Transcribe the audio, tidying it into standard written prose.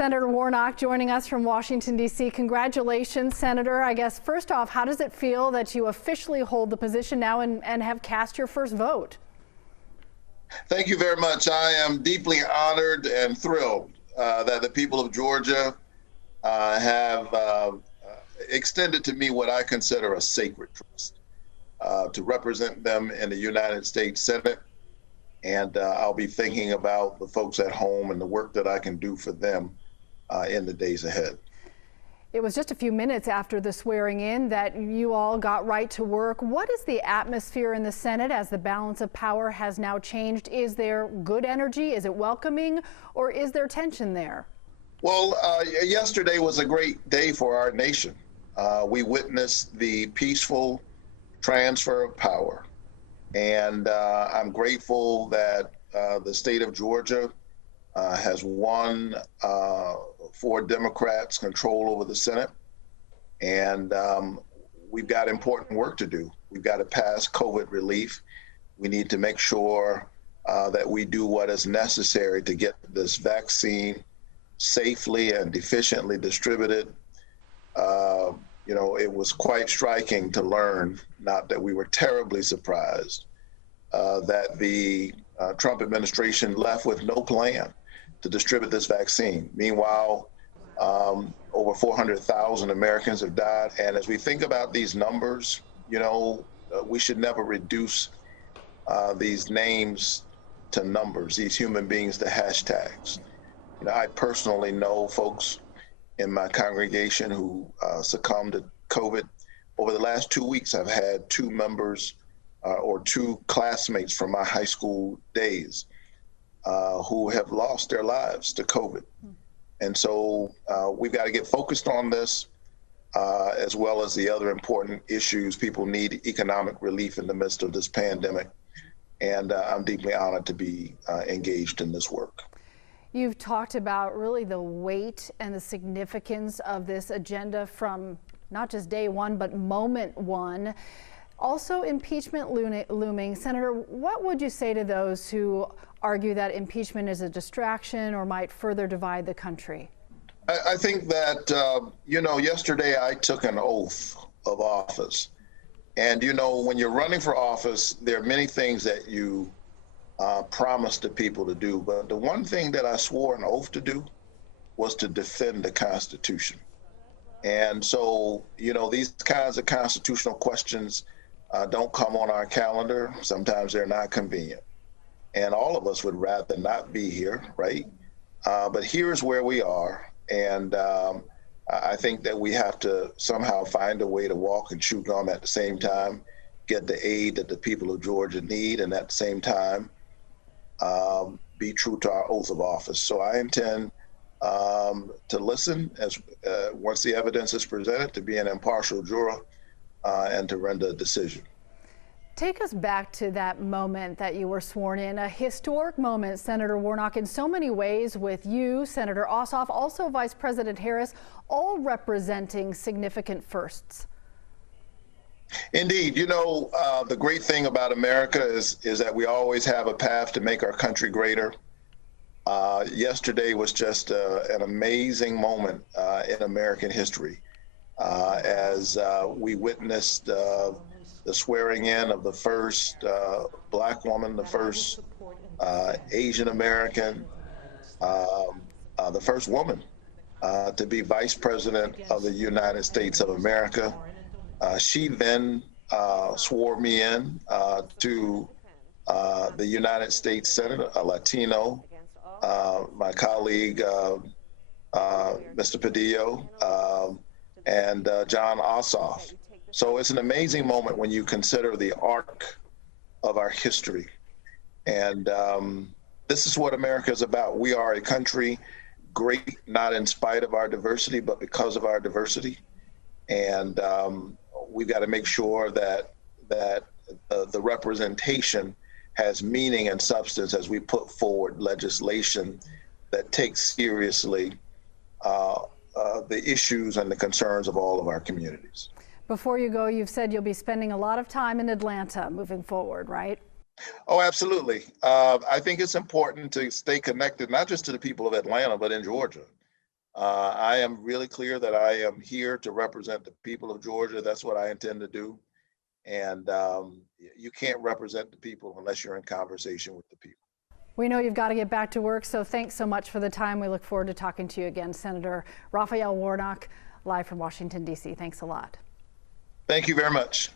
Senator Warnock joining us from Washington, D.C. Congratulations, Senator. I guess first off, how does it feel that you officially hold the position now and have cast your first vote? Thank you very much. I am deeply honored and thrilled that the people of Georgia have extended to me what I consider a sacred trust to represent them in the United States Senate. And I'll be thinking about the folks at home and the work that I can do for them in the days ahead. It was just a few minutes after the swearing in that you all got right to work. What is the atmosphere in the Senate as the balance of power has now changed? Is there good energy? Is it welcoming, or is there tension there? Well, yesterday was a great day for our nation. We witnessed the peaceful transfer of power. And I'm grateful that the state of Georgia has won for Democrats control over the Senate. And we've got important work to do. We've got to pass COVID relief. We need to make sure that we do what is necessary to get this vaccine safely and efficiently distributed. You know, it was quite striking to learn, not that we were terribly surprised, that the Trump administration left with no plan to distribute this vaccine. Meanwhile, over 400,000 Americans have died. And as we think about these numbers, you know, we should never reduce these names to numbers, these human beings to hashtags. You know, I personally know folks in my congregation who succumbed to COVID. Over the last 2 weeks, I've had two members or two classmates from my high school days who have lost their lives to COVID. And so we've got to get focused on this as well as the other important issues. People need economic relief in the midst of this pandemic. And I'm deeply honored to be engaged in this work. You've talked about really the weight and the significance of this agenda from not just day one, but moment one. Also, impeachment looming. Senator, what would you say to those who argue that impeachment is a distraction or might further divide the country? I think that, you know, yesterday I took an oath of office. And, you know, when you're running for office, there are many things that you promise to people to do. But the one thing that I swore an oath to do was to defend the Constitution. And so, you know, these kinds of constitutional questions don't come on our calendar. Sometimes they're not convenient. And all of us would rather not be here, right? But here's where we are. And I think that we have to somehow find a way to walk and chew gum at the same time, get the aid that the people of Georgia need, and at the same time, be true to our oath of office. So I intend to listen as once the evidence is presented, to be an impartial juror and to render a decision. Take us back to that moment that you were sworn in, a historic moment, Senator Warnock, in so many ways, with you, Senator Ossoff, also Vice President Harris, all representing significant firsts. Indeed. You know, the great thing about America is that we always have a path to make our country greater. Yesterday was just an amazing moment in American history as we witnessed the swearing in of the first Black woman, the first Asian American, the first woman to be Vice President of the United States of America. She then swore me in to the United States Senate, a Latino, my colleague, Mr. Padillo, and John Ossoff. So it's an amazing moment when you consider the arc of our history. And this is what America is about. We are a country great, not in spite of our diversity, but because of our diversity. And we've got to make sure that the representation has meaning and substance as we put forward legislation that takes seriously the issues and the concerns of all of our communities. Before you go, you've said you'll be spending a lot of time in Atlanta moving forward, right? Oh, absolutely. I think it's important to stay connected, not just to the people of Atlanta, but in Georgia. I am really clear that I am here to represent the people of Georgia. That's what I intend to do. And you can't represent the people unless you're in conversation with the people. We know you've got to get back to work, so thanks so much for the time. We look forward to talking to you again. Senator Raphael Warnock, live from Washington, D.C. Thanks a lot. Thank you very much.